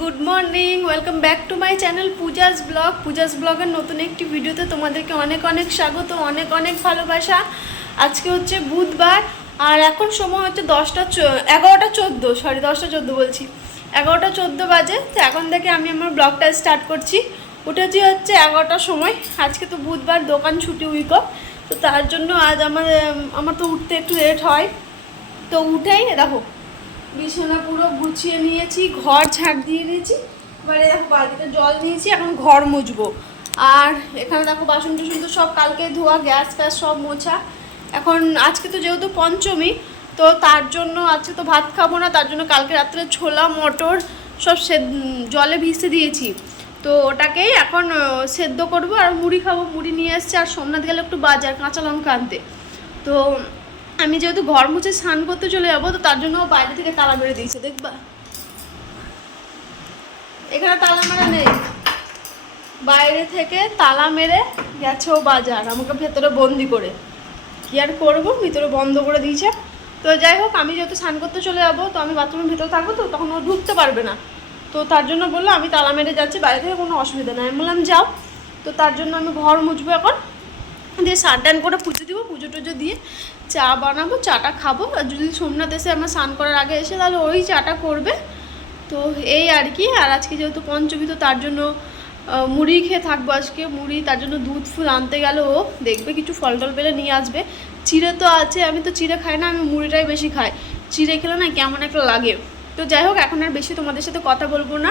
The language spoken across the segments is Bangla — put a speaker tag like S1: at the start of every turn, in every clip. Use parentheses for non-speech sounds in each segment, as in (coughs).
S1: Good morning, welcome back to my channel Puja's blog. Puja's ব্লগের নতুন একটি ভিডিওতে তোমাদেরকে অনেক অনেক স্বাগত, অনেক অনেক ভালোবাসা। আজকে হচ্ছে বুধবার, আর এখন সময় হচ্ছে দশটা এগারোটা চোদ্দ সরি দশটা চোদ্দ বলছি। এগারোটা চোদ্দ বাজে, তো এখন থেকে আমি আমার ব্লগটা স্টার্ট করছি। উঠেছি হচ্ছে এগারোটার সময়, আজকে তো বুধবার, দোকান ছুটি উইক তো তার জন্য আজ আমার আমার তো উঠতে একটু লেট হয়। তো উঠেই, দেখো বিছানা পুরো গুছিয়ে নিয়েছি, ঘর ঝাড় দিয়ে দিয়েছি। এবারে দেখো বালতিতে জল নিয়েছি, এখন ঘর মুছবো। আর এখানে দেখো বাসন টাসন তো সব কালকে ধোয়া, গ্যাস ফ্যাস সব মোছা। এখন আজকে তো যেহেতু পঞ্চমী, তো তার জন্য আজকে তো ভাত খাব না, তার জন্য কালকে রাত্রে ছোলা, মটর সব সে- জলে ভিজতে দিয়েছি। তো ওটাকেই এখন সেদ্ধ করব আর মুড়ি খাব, মুড়ি নিয়ে এসছে। আর সোমনাথ গেলে একটু বাজার, কাঁচা লঙ্কা আনতে। তো আমি যেহেতু ঘর মুছে স্নান করতে চলে যাব, তো তার জন্য বাইরে থেকে তালা মেরে দিয়েছে, দেখবা। এখানে তালা মারা নেই। বাইরে থেকে তালা মেরে গেছে বাজার, আমাকে ভেতরে বন্দি করে। কি আর করব? ভিতরে বন্ধ করে দিয়েছে। তো যাই হোক, আমি যেহেতু স্নান করতে চলে যাব, তো আমি বাথরুমের ভেতরে থাকব, তো তখন ও ঢুকতে পারবে না। তো তার জন্য বলল, আমি তালা মেরে যাচ্ছি, বাইরে থেকে কোনো অসুবিধা নেই। আমি বললাম, যাও। তো তার জন্য আমি ঘর মুছবো এখন। দিয়ে স্নান টান করে পুজো দিব, পুজো টুজো দিয়ে চা বানাবো, চাটা খাব। আর যদি সোমনাথ এসে আমার স্নান করার আগে এসে তাহলে ওই চাটা করবে। তো এই আর কি। আর আজকে যেহেতু পঞ্চমী, তো তার জন্য মুড়ি খেয়ে থাকব আজকে। মুড়ি, তার জন্য দুধ, ফুল আনতে গেল ও। দেখবে কিছু ফল টল পেলে নিয়ে আসবে। চিড়ে তো আছে, আমি তো চিড়ে খাই না, আমি মুড়িটাই বেশি খাই। চিড়ে খেলে না কেমন একটা লাগে। তো যাই হোক, এখন আর বেশি তোমাদের সাথে কথা বলব না।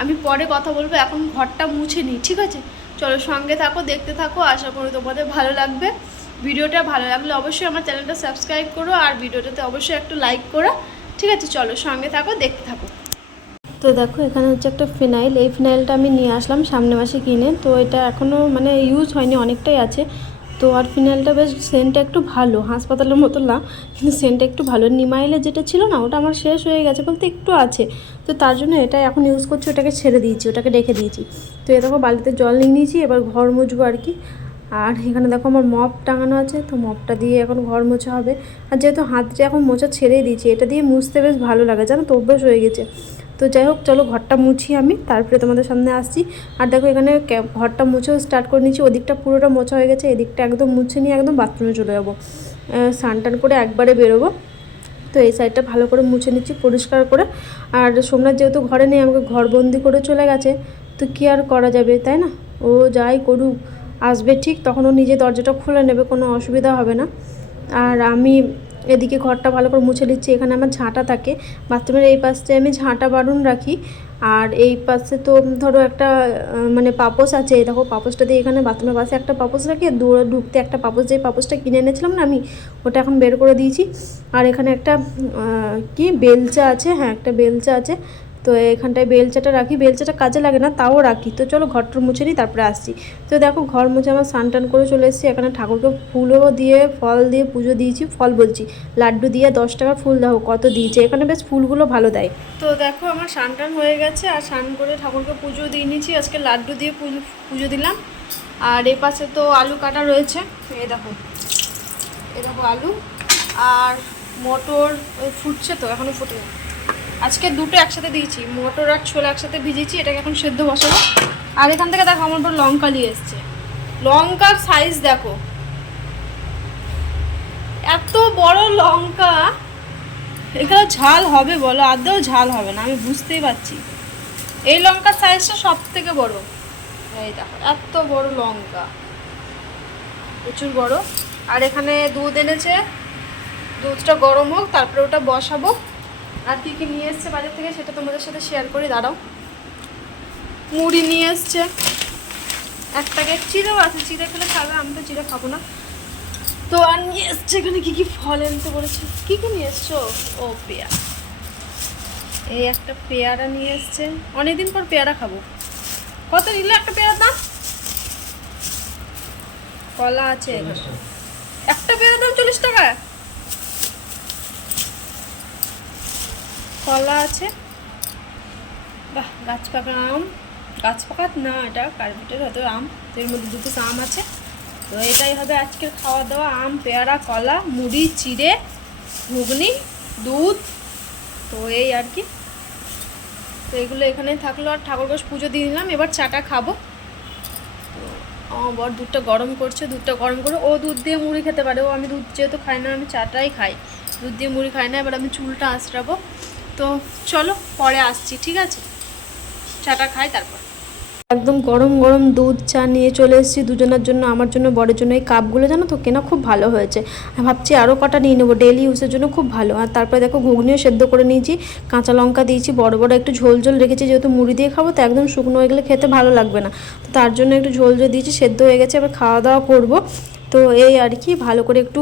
S1: আমি পরে কথা বলব, এখন ঘরটা মুছে নিই ঠিক আছে? চলো সঙ্গে থাকো, দেখতে থাকো, আশা করি তোমাদের ভালো লাগবে। ভিডিওটা ভালো লাগলে অবশ্যই আমার চ্যানেলটা সাবস্ক্রাইব করো আর ভিডিওটাতে অবশ্যই একটু লাইক করো। ঠিক আছে, চলো সঙ্গে থাকো, দেখতে থাকো। তো দেখো, এখানে হচ্ছে একটা ফিনাইল। এই ফিনাইলটা আমি নিয়ে আসলাম সামনে মাসে কিনে। তো এটা এখনও মানে ইউজ হয়নি, অনেকটাই আছে। তো আর ফিনাইলটা বেশ সেন্টটা একটু ভালো, হাসপাতালের মতো না, কিন্তু সেন্টটা একটু ভালো। নিমাইলে যেটা ছিল না, ওটা আমার শেষ হয়ে গেছে বলতে একটু আছে। তো তার জন্য এটা এখন ইউজ করছি, ওটাকে ছেড়ে দিয়েছি, ওটাকে রেখে দিয়েছি। তো এ দেখো বালিতে জল নিয়ে নিয়েছি, এবার ঘর মুছবো আর কি। আর এখানে দেখো আমার মপ টাঙানো আছে, তো মপটা দিয়ে এখন ঘর মোছা হবে। আর যেহেতু হাতটা এখন মোছা ছেড়েই দিয়েছি, এটা দিয়ে মুছতে বেশ ভালো লাগে, জানো তো, অভ্যাস হয়ে গেছে। তো যাই হোক, চলো ঘরটা মুছি আমি, তারপরে তোমাদের সামনে আসছি। আর দেখো এখানে ঘরটা মুছেও স্টার্ট করে নিচ্ছি ওদিকটা পুরোটা মোছা হয়ে গেছে, এদিকটা একদম মুছে নিয়ে একদম বাথরুমে চলে যাব। স্নান টান করে একবারে বেরোবো। তো এই সাইডটা ভালো করে মুছে নিচ্ছি, পরিষ্কার করে। আর সোমনাথ যেহেতু ঘরে নেই, আমাকে ঘরবন্দি করে চলে গেছে, তো কী আর করা যাবে, তাই না? ও যাই করুক, আসবে ঠিক, তখন ও নিজে দরজাটা খুলে নেবে, কোনো অসুবিধা হবে না। আর আমি এদিকে ঘরটা ভালো করে মুছে দিচ্ছি এখানে আমার ঝাঁটা থাকে। বাথরুমের এই পাশে আমি ঝাঁটা বারুন রাখি। আর এই পাশে তো ধরো একটা মানে পাপোস আছে। দেখো পাপোসটা দিয়ে এখানে বাথরুমের পাশে একটা পাপোস রাখি। আর দূরে ঢুকতে একটা পাপোস যে পাপোসটা কিনে এনেছিলাম না আমি, ওটা এখন বের করে দিয়েছি। আর এখানে একটা কি বেলচা আছে? হ্যাঁ একটা বেলচা আছে। তো এখানটায় বেলচাটা রাখি বেলচাটা কাজে লাগে না, তাও রাখি। তো চলো ঘরটা মুছে নিই, তারপরে আসছি। তো দেখো ঘর মুছে আমার স্নান টান করে চলে এসেছি, এখানে ঠাকুরকে ফুলও দিয়ে, ফল দিয়ে পুজো দিয়েছি, ফল বলছি। লাড্ডু দিয়ে দশ টাকা ফুল দেখো কত দিয়েছে, এখানে বেশ ফুলগুলো ভালো দেয়। তো দেখো আমার স্নান টান হয়ে গেছে, আর স্নান করে ঠাকুরকে পুজো দিয়ে নিয়েছি, আজকে লাড্ডু দিয়ে পুজো দিলাম। আর এ পাশে তো আলু কাটা রয়েছে, এই দেখো এই দেখো আলু। আর মটর ফুটছে তো এখনও ফুটে আজকে দুটো একসাথে দিয়েছি। মটর আর ছোলা একসাথে ভিজেছি এটাকে এখন সেদ্ধ বসাবো। আর এখান থেকে দেখো আমার লঙ্কা নিয়ে এসছে। লঙ্কার সাইজ দেখো। এত বড় লঙ্কা। এখানে ঝাল হবে বলো, আদৌ ঝাল হবে না, আমি বুঝতেই পারছি। এই লঙ্কার সাইজটা সব থেকে বড়। এই দেখো, এত বড় লঙ্কা। প্রচুর বড়। আর এখানে দুধ এনেছে। দুধটা গরম হোক, তারপরে ওটা বসাবো। আর কী কী নিয়ে এসছে বাজার থেকে সেটা তোমাদের সাথে শেয়ার করি দাঁড়াও। মুড়ি নিয়ে এসছে। এক প্যাকেট চিড়েও আছে চিড়ে খেলে খাবে আমি তো চিড়ে খাব না। তো আর নিয়ে এসছে এখানে কী কী ফল আনতে বলেছে? কী কী নিয়ে এসছো? ও পেয়ারা। এই একটা পেয়ারা নিয়ে এসছে। অনেকদিন পর পেয়ারা খাব। কত নিলে একটা পেয়ারার দাম? কলা আছে। একটা পেয়ারার দাম চল্লিশ টাকা কলা আছে। বাহ, গাছ পাকা আম। গাছ পাকা না, এটা কার্পেটের হয়তো আম। তো এর মধ্যে দুটো আম আছে। তো এটাই হবে আজকের খাওয়া দাওয়া আম, পেয়ারা, কলা, মুড়ি, চিড়ে, ঘুগনি, দুধ। তো এই আর কি। তো এগুলো এখানেই থাকল। আর ঠাকুরঘোষ পুজো দিয়ে নিলাম এবার চাটা খাব। তো আমার বর দুধটা গরম করছে। দুধটা গরম করে ও দুধ দিয়ে মুড়ি খেতে পারে। ও, আমি দুধ যেহেতু খাই না, আমি চাটাই খাই। দুধ দিয়ে মুড়ি খাই না। এবার আমি চুলটা আঁচড়াবো। তো চলো, পরে আসছি, ঠিক আছে? চাটা খাই তারপর। একদম গরম গরম দুধ, চা নিয়ে চলে এসেছি দুজনের জন্য, আমার জন্য বড়ের জন্য। এই কাপগুলো জানো তো, কেনা খুব ভালো হয়েছে। ভাবছি আরও কটা নিয়ে নেব ডেলি ইউজের জন্য খুব ভালো। আর তারপরে দেখো, ঘুগনিও সেদ্ধ করে নিয়েছি, কাঁচা লঙ্কা দিয়েছি, বড় বড় একটু ঝোল ঝোল রেখেছি, যেহেতু মুড়ি দিয়ে খাব, তো একদম শুকনো হয়ে গেলে খেতে ভালো লাগবে না। তো তার জন্য একটু ঝোল ঝোল দিয়েছি, সেদ্ধ হয়ে গেছে, এবার খাওয়া দাওয়া করব। তো এই আর কি, ভালো করে একটু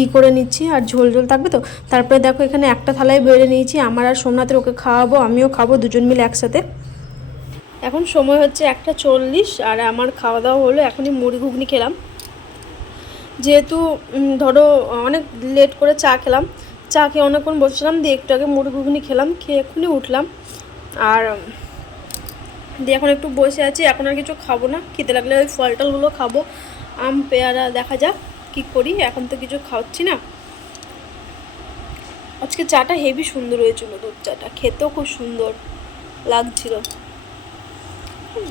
S1: ই করে নিচ্ছি আর ঝোল ঝোল থাকবে তো। তারপরে দেখো এখানে একটা থালায় বেড়ে নিয়েছি, আমার আর সোমনাথের ওকে খাওয়াবো, আমিও খাব দুজন মিলে একসাথে। এখন সময় হচ্ছে একটা চল্লিশ আর আমার খাওয়া দাওয়া হলো, এখনই মুড়ি ঘুগনি খেলাম। যেহেতু ধরো অনেক লেট করে চা খেলাম, চা খেয়ে অনেকক্ষণ বসছিলাম, দিয়ে একটু আগে মুড়ি ঘুগনি খেলাম, খেয়ে এক্ষুনি উঠলাম। আর দিয়ে এখন একটু বসে আছি, এখন আর কিছু খাব না খেতে লাগলে ওই ফল টলগুলো খাব। আম, পেয়ারা, দেখা যাক কী করি। এখন তো কিছু খাওয়াচ্ছি না। আজকে চাটা হেভি সুন্দর হয়েছিল, দুধ চাটা। খেতেও খুব সুন্দর লাগছিল।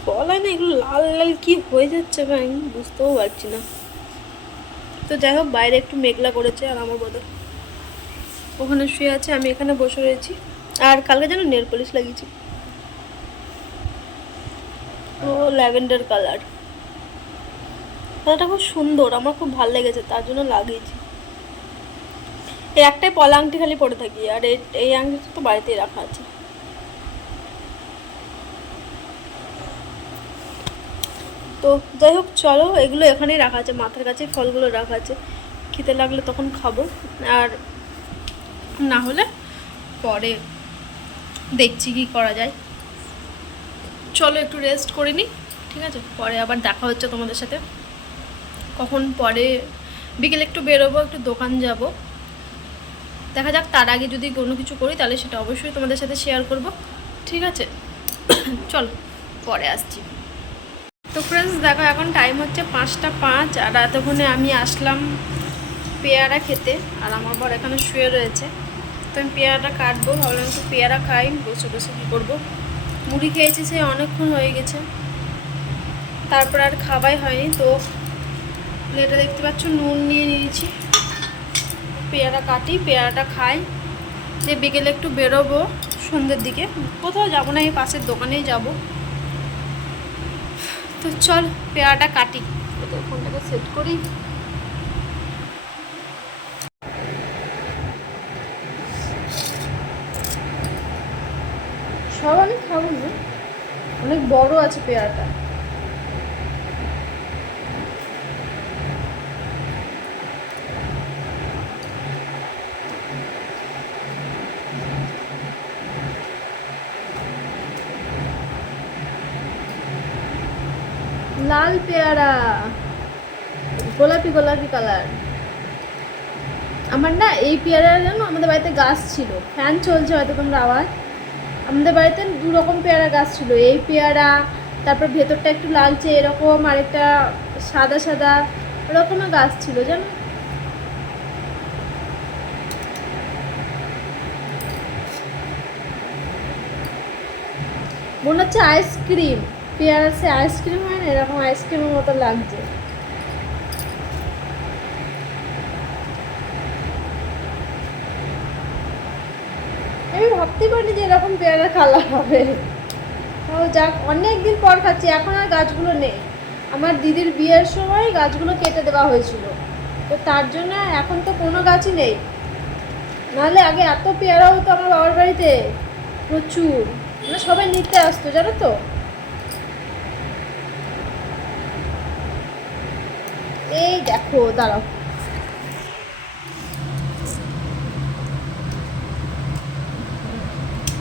S1: গলায় না, এগুলো লাল লাল কি হয়ে যাচ্ছে ভাই বুঝতেও পারছি না। তো যাই হোক, বাইরে একটু মেঘলা করেছে আর আমার বদল ওখানে শুয়ে আছে, আমি এখানে বসে রয়েছি। আর কালকে যেন নেল পলিশ লাগিয়েছি। ও ল্যাভেন্ডার কালার। কালারটা খুব সুন্দর, আমার খুব ভালো লেগেছে, তার জন্য লাগিয়েছি। এই একটাই পলা আংটি খালি পরে থাকি, আর এই আংটিটা তো বাড়িতেই রাখা আছে। তো যাই হোক, চলো, এগুলো এখানেই রাখা আছে, মাথার কাছে ফলগুলো রাখা আছে। খেতে লাগলে তখন খাব, আর না হলে পরে দেখছি কি করা যায়। চলো একটু রেস্ট করে নিই ঠিক আছে? পরে আবার দেখা হচ্ছে তোমাদের সাথে। কখন পরে, বিকেলে একটু বেরোবো, একটু দোকান যাব। দেখা যাক তার আগে যদি কোনো কিছু করি, তাহলে সেটা অবশ্যই তোমাদের সাথে শেয়ার করব। ঠিক আছে? (coughs) চলো, পরে আসছি। তো ফ্রেন্ডস দেখো এখন টাইম হচ্ছে পাঁচটা পাঁচ, আর এতক্ষণে আমি আসলাম পেয়ারা খেতে, আর আমার বর এখানে শুয়ে রয়েছে। তো আমি পেয়ারাটা কাটবো, ভাবলাম একটু পেয়ারা খাই, বসে বসে কী করব? মুড়ি খেয়েছি সে অনেকক্ষণ হয়ে গেছে। তারপর আর খাওয়াই হয়নি, তো এটা দেখতে পাচ্ছ, নুন নিয়ে নিয়েছি। পেয়ারা কাটি, পেয়ারাটা খাই। যে বিকেলে একটু বেরোবো সন্ধ্যের দিকে। কোথাও যাব না, এই পাশের দোকানেই যাব। তো চল, পেয়ারাটা কাটি। ফোনটাকে সেট করি। সব আমি খাব না। অনেক বড় আছে পেয়ারাটা। লাল পেয়ারা। গোলাপি গোলাপি কালার আমার না এই পেয়ারা জানো আমাদের বাড়িতে গাছ ছিল। ফ্যান চলছে হয়তো তোমরা আওয়াজ। আমাদের বাড়িতে দু রকম পেয়ারা গাছ ছিল। এই পেয়ারা, তারপর ভেতরটা একটু লালচে এরকম, আরেকটা সাদা সাদা ওরকমের গাছ ছিল, জানো? মনে হচ্ছে আইসক্রিম পেয়ারা সে আইসক্রিম হয় না, এরকম আইসক্রিমের মতো লাগছে। আমি ভাবতেই পারিনি যে এরকম পেয়ারা কালার হবে। তাও যাক অনেক দিন পর খাচ্ছি, এখন আর গাছগুলো নেই। আমার দিদির বিয়ের সময় গাছগুলো কেটে দেওয়া হয়েছিল। তো তার জন্য এখন তো কোনো গাছই নেই। নাহলে আগে এত পেয়ারা হতো আমার বাবার বাড়িতে। প্রচুর। মানে সবাই নিতে আসতো, জানো তো? এই দেখো, দাঁড়াও।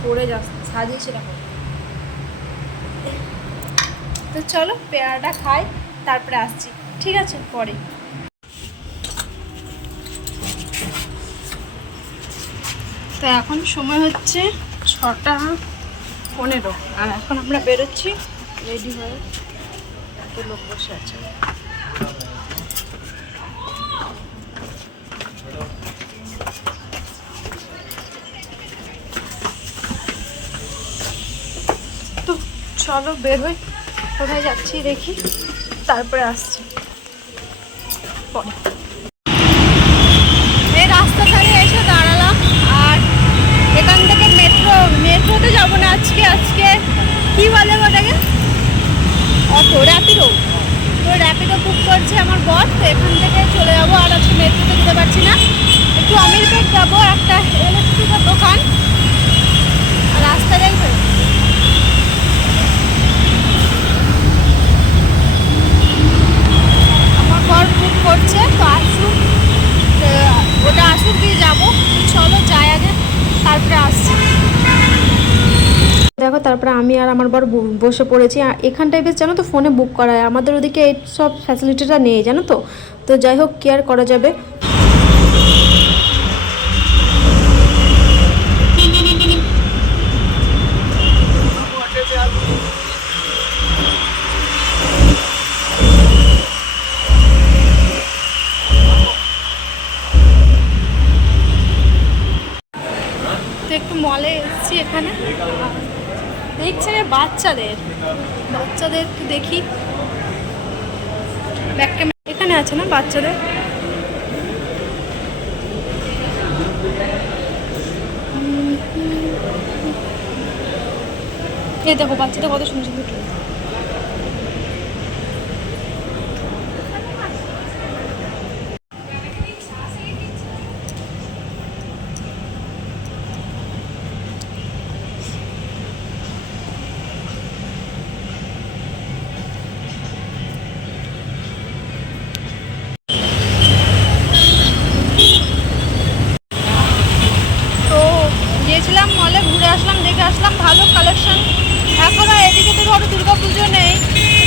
S1: পড়ে সাজিয়েছে দেখো। তো চলো, পেয়ারাটা খাই, তারপরে আসছি। ঠিক আছে, পরে। তো এখন সময় হচ্ছে ছটা পনেরো, আর এখন আমরা বেরোচ্ছি, রেডি হয়ে। এত লোক বসে আছে। চলো, বের হই। কোথায় যাচ্ছি দেখি। তারপরে আসছি। এই রাস্তা ধারে এসে দাঁড়ালাম। আর এখান থেকে মেট্রো, মেট্রোতে যাব না আজকে আজকে কি বলে ওটাকে? অটো র্যাপিডো তো র্যাপিডো বুক করছে আমার বর, তো এখান থেকে চলে যাব। আর আজকে মেট্রোতে যেতে পারছি না। একটু আমিরপেট যাব একটা ইলেকট্রিকের দোকান। রাস্তা দেখবে আমার বর বুক করছে, তো আসুক ওটা আসুক, দিয়ে যাব। চলো, যাই আগে, তারপরে আসছি। দেখো, তারপরে আমি আর আমার বর বসে পড়েছি। এখানটায় বেশ, জানো তো, ফোনে বুক করা হয়। আমাদের ওদিকে এই সব ফ্যাসিলিটিটা নেই, জানো তো? তো যাই হোক কেয়ার করা যাবে তো একটু মলে এসেছি এখানে দেখছে রে বাচ্চাদের? বাচ্চাদের একটু দেখি। ব্যাক ক্যামেরা এখানে আছে না বাচ্চাদের? এই দেখো বাচ্চাদের কত সুন্দর সুন্দর এদিকে তো ধরো দুর্গা পুজো নেই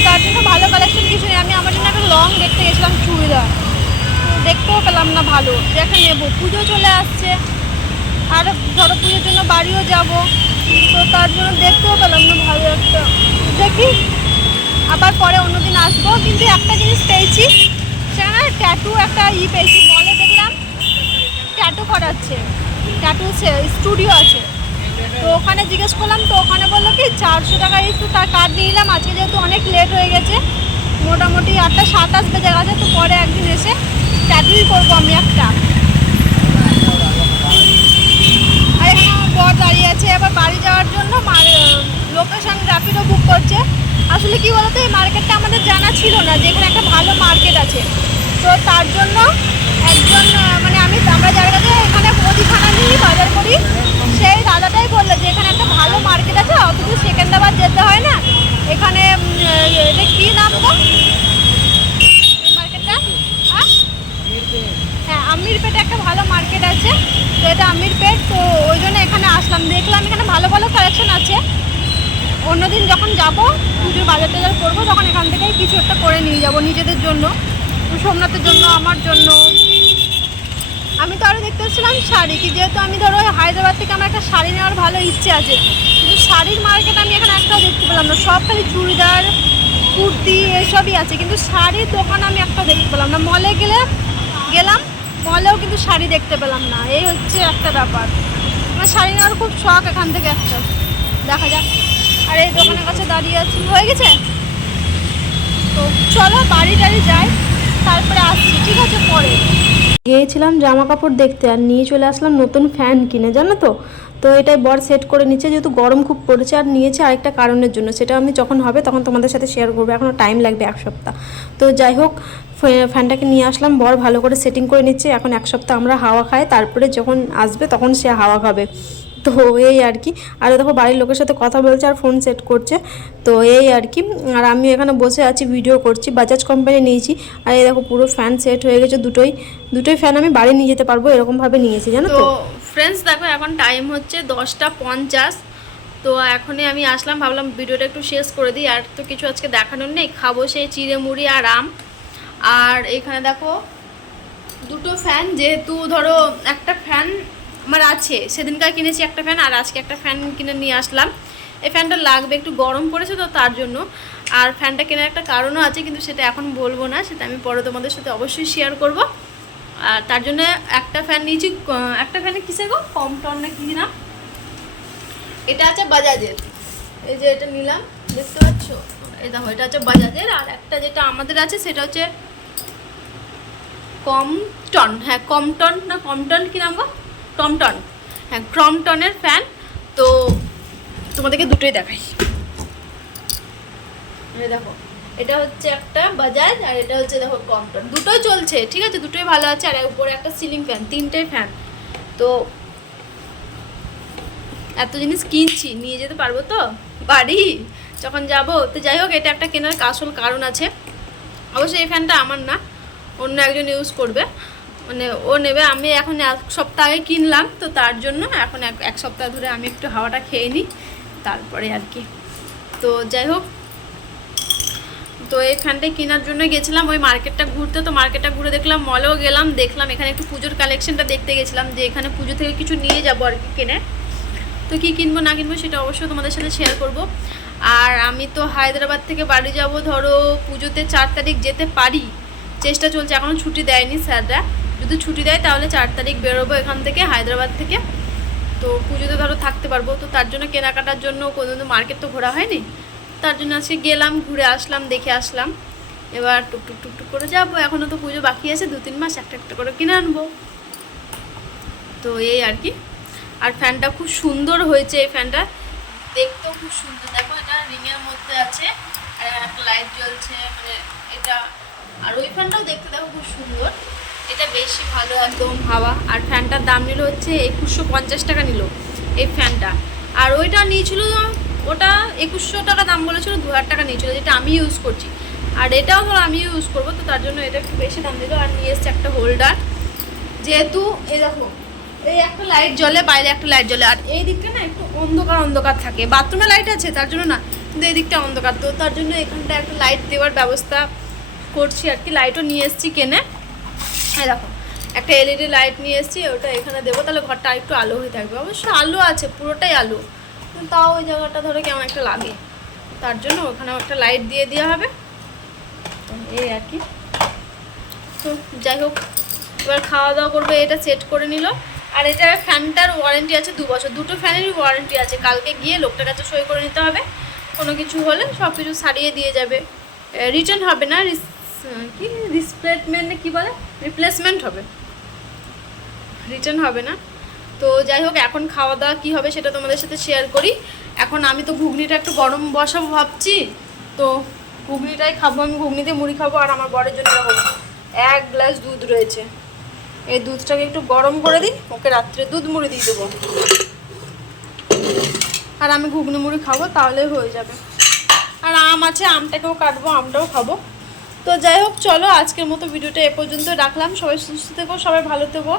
S1: তার জন্য ভালো কালেকশন কিছু নেই। আমি আমার জন্য একটা লং দেখতে গেছিলাম চুড়িদার। দেখতেও পেলাম না ভালো। একটা নেব। পুজো চলে আসছে। আর ধরো পুজোর জন্য বাড়িও যাব। তো তার জন্য দেখতেও পেলাম না ভালো একটা। দেখি। আবার পরে অন্যদিন আসব। কিন্তু একটা জিনিস পেয়েছি। সেখানে ট্যাটু একটা ই পেয়েছি। মলে দেখলাম ট্যাটু করাচ্ছে। ট্যাটু স্টুডিও আছে। তো ওখানে জিজ্ঞেস করলাম, তো ওখানে বলল কি চারশো টাকা একটু তার কার্ড নিয়ে নিলাম আজকে যেহেতু অনেক লেট হয়ে গেছে, মোটামুটি আটটা সাতাশ বেজে গেছে, তো পরে একদিন এসে ট্যাটুই করব আমি একটা। আর এখানে দাঁড়িয়ে আছে, এবার বাড়ি যাওয়ার জন্য লোকেশন র্যাপিডো বুক করছে। আসলে কি বলতো, এই মার্কেটটা আমাদের জানা ছিল না, যে এখানে একটা ভালো মার্কেট আছে। তো তার জন্য একজন মানে আমি, আমরা জায়গাটাতে এখানে মুদিখানা নিয়ে বাজার করি সেই দাদাটাই বলল যে, এখানে একটা ভালো মার্কেট আছে অত দূর সেকেন্দ্রাবাদ যেতে হয় না। এখানে এটা কী নাম গো? মার্কেটটা হ্যাঁ হ্যাঁ আমিরপেটে একটা ভালো মার্কেট আছে। তো এটা আমিরপেট, তো ওই জন্য এখানে আসলাম। দেখলাম এখানে ভালো ভালো কালেকশন আছে। অন্যদিন যখন যাব, পুজোর বাজার টাজার করব, তখন এখান থেকেই কিছু একটা করে নিয়ে যাব নিজেদের জন্য। সোমনাথের জন্য, আমার জন্য আমি তো আরও দেখতে পাচ্ছিলাম শাড়ি, কি যেহেতু আমি ধরো হায়দ্রাবাদ থেকে আমার একটা শাড়ি নেওয়ার ভালো ইচ্ছে আছে, কিন্তু শাড়ির মার্কেট আমি এখানে একটাও দেখতে পেলাম না। সব খালি চুড়িদার, কুর্তি এসবই আছে, কিন্তু শাড়ির দোকান আমি একটা দেখতে পেলাম না। মলে গেলে, গেলাম মলেও কিন্তু শাড়ি দেখতে পেলাম না। এই হচ্ছে একটা ব্যাপার। আমার শাড়ি নেওয়ার খুব শখ এখান থেকে একটা। দেখা যাক। আর এই দোকানের কাছে দাঁড়িয়ে আছি। হয়ে গেছে? তো চলো বাড়ি টাড়ি যাই। তারপরে আসছি। ঠিক আছে, পরে। গিয়েছিলাম জামা কাপড় দেখতে আর নিয়ে চলে আসলাম নতুন ফ্যান কিনে, জানো তো? তো এটাই বর সেট করে নিচ্ছে, যেহেতু গরম খুব পড়েছে আর নিয়েছে আরেকটা কারণের জন্য, সেটা আমি যখন হবে তখন তোমাদের সাথে শেয়ার করব এখনও টাইম লাগবে এক সপ্তাহ। তো যাই হোক, ফ্যা- ফ্যানটাকে নিয়ে আসলাম, বর ভালো করে সেটিং করে নিচ্ছে, এখন এক সপ্তাহ আমরা হাওয়া খাই, তারপরে যখন আসবে তখন সে হাওয়া খাবে। তো এই আর কি। আর দেখো বাড়ির লোকের সাথে কথা বলছে আর ফোন সেট করছে। তো এই আর কি। আর আমি এখানে বসে আছি ভিডিও করছি বাজাজ কোম্পানি নিয়েছি। আর এই দেখো পুরো ফ্যান সেট হয়ে গেছে দুটোই। দুটোই ফ্যান আমি বাড়ি নিয়ে যেতে পারব, এরকমভাবে নিয়েছি, জানো তো? ফ্রেন্ডস দেখো এখন টাইম হচ্ছে দশটা পঞ্চাশ। তো এখনই আমি আসলাম, ভাবলাম ভিডিওটা একটু শেষ করে দিই। আর তো কিছু আজকে দেখানোর নেই। খাব সেই চিড়ে মুড়ি আর আম। আর এখানে দেখো দুটো ফ্যান যেহেতু ধরো একটা ফ্যান আমার আছে। সেদিনকার কিনেছি একটা ফ্যান আর আজকে একটা ফ্যান কিনে নিয়ে আসলাম। এই ফ্যানটা লাগবে, একটু গরম পড়েছে তো তার জন্য। আর ফ্যানটা কেনার একটা কারণও আছে, কিন্তু সেটা এখন বলব না, সেটা আমি পরে তোমাদের সাথে অবশ্যই শেয়ার করব। আর তার জন্য একটা ফ্যান নিয়েছি একটা ফ্যানে কিসে গো? কম টন না কি না এটা আছে বাজাজের এই যে এটা নিলাম, দেখতে পাচ্ছ? এই দেখো, এটা হচ্ছে বাজাজের আর একটা যেটা আমাদের আছে, সেটা হচ্ছে কমটন হ্যাঁ কমটন না কমটন কি নাম গো? টমটন হ্যাঁ ক্রমটনের ফ্যান তো তোমাদেরকে দুটোই দেখাই। দেখো, এটা হচ্ছে একটা বাজাজ আর এটা হচ্ছে দেখো ক্রমটন। দুটোই চলছে, ঠিক আছে? দুটোই ভালো আছে আর উপরে একটা সিলিং ফ্যান তিনটে ফ্যান তো এত জিনিস কিনছি, নিয়ে যেতে পারব তো? বাড়ি? যখন যাব? তো যাই হোক, এটা একটা কেনার আসল কারণ আছে। অবশ্যই এই ফ্যানটা আমার না, অন্য একজন ইউজ করবে। মানে ও নেবে, আমি এখন এক সপ্তাহ আগে কিনলাম, তো তার জন্য এখন এক সপ্তাহ ধরে আমি একটু হাওয়াটা খেয়ে নিই, তারপরে আর কি। তো যাই হোক, তো ফ্যানটা কেনার জন্য গেছিলাম, ওই মার্কেটটা ঘুরতে, তো মার্কেটটা ঘুরে দেখলাম মলেও গেলাম, দেখলাম এখানে একটু পুজোর কালেকশনটা দেখতে গেছিলাম, যে এখানে পুজো থেকে কিছু নিয়ে যাব আর কি কিনে তো কী কিনবো, না কিনবো, সেটা অবশ্যই তোমাদের সাথে শেয়ার করব। আর আমি তো হায়দ্রাবাদ থেকে বাড়ি যাব, ধরো পুজোতে চার তারিখ যেতে পারি, চেষ্টা চলছে এখনও ছুটি দেয়নি স্যাররা। যদি ছুটি দেয়, তাহলে চার তারিখ বেরোবো এখান থেকে, হায়দ্রাবাদ থেকে। তো পুজোতে ধরো থাকতে পারব, তো তার জন্য কেনাকাটার জন্য কোনো মার্কেট তো ঘোরা হয়নি। তার জন্য আজকে গেলাম, ঘুরে আসলাম, দেখে আসলাম। এবার টুকটুক টুকটুক করে যাব। এখনও তো পুজো বাকি আছে, দু তিন মাস একটা একটা করে কিনে আনব। তো এই আর কি। আর ফ্যানটা খুব সুন্দর হয়েছে এই ফ্যানটা। দেখতেও খুব সুন্দর। দেখো, এটা রিংয়ের মধ্যে আছে, আর একটা লাইট জ্বলছে মানে এটা আর ওই ফ্যানটাও দেখতে দেখো খুব সুন্দর। এটা বেশি ভালো একদম হাওয়া। আর ফ্যানটার দাম নিল হচ্ছে একুশশো পঞ্চাশ টাকা নিল এই ফ্যানটা। আর ওইটা নিয়েছিল, ওটা একুশশো টাকা দাম বলেছিল দু হাজার টাকা নিয়েছিল, যেটা আমি ইউজ করছি। আর এটাও ধরো আমি ইউজ করব, তো তার জন্য এটা একটু বেশি দাম দিল। আর নিয়ে এসছে একটা হোল্ডার যেহেতু এই দেখো, এই একটা লাইট জ্বলে, বাইরে একটা লাইট জ্বলে। আর এই দিকটা না একটু অন্ধকার অন্ধকার থাকে। বাথরুমে লাইট আছে, তার জন্য না, কিন্তু এই দিকটা অন্ধকার। তো তার জন্য এখানটা একটা লাইট দেওয়ার ব্যবস্থা করছি আর কি। লাইটও নিয়ে এসেছি কেনে। এই দেখো। একটা এলইডি লাইট নিয়ে এসেছি, ওটা এখানে দেবো। তাহলে ঘরটা একটু আলো হয়ে থাকবে। অবশ্য আলো আছে, পুরোটাই আলো। তাও ওই জায়গাটা ধরো কেমন একটা লাগে। তার জন্য ওখানেও একটা লাইট দিয়ে দেওয়া হবে। এই আর কি। তো যাই হোক, এবার খাওয়া দাওয়া করবে, এটা সেট করে নিল। আর এটা ফ্যানটার ওয়ারেন্টি আছে দু বছর। দুটো ফ্যানেরই ওয়ারেন্টি আছে। কালকে গিয়ে লোকটার কাছে সই করে নিতে হবে। কোনো কিছু হলে সব কিছু সারিয়ে দিয়ে যাবে। রিটার্ন হবে না কি? রিপ্লেসমেন্ট কি বলে? রিপ্লেসমেন্ট হবে। রিটার্ন হবে না। তো যাই হোক, এখন খাওয়া দাওয়া কী হবে সেটা তোমাদের সাথে শেয়ার করি। এখন আমি তো ঘুগনিটা একটু গরম বসাবো ভাবছি। তো ঘুগনিটাই খাব, আমি ঘুগনিতে মুড়ি খাব আর আমার বরের জন্য এরকম এক গ্লাস দুধ রয়েছে। এই দুধটাকে একটু গরম করে দিই, ওকে রাত্রে দুধ মুড়ি দিয়ে দেবো। আর আমি ঘুগনি মুড়ি খাব তাহলে হয়ে যাবে। আর আম আছে, আমটাকেও কাটবো, আমটাও খাব। তো যাই হোক, চলো আজকের মতো ভিডিওটা এ পর্যন্ত রাখলাম। সবাই সুস্থ থেকো, সবাই ভালো থেকো।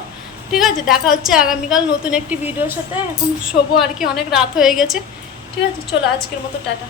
S1: ঠিক আছে, দেখা হচ্ছে আগামীকাল নতুন একটি ভিডিওর সাথে। এখন শোবো আর কি, অনেক রাত হয়ে গেছে। ঠিক আছে, চলো আজকের মতো, টাটা।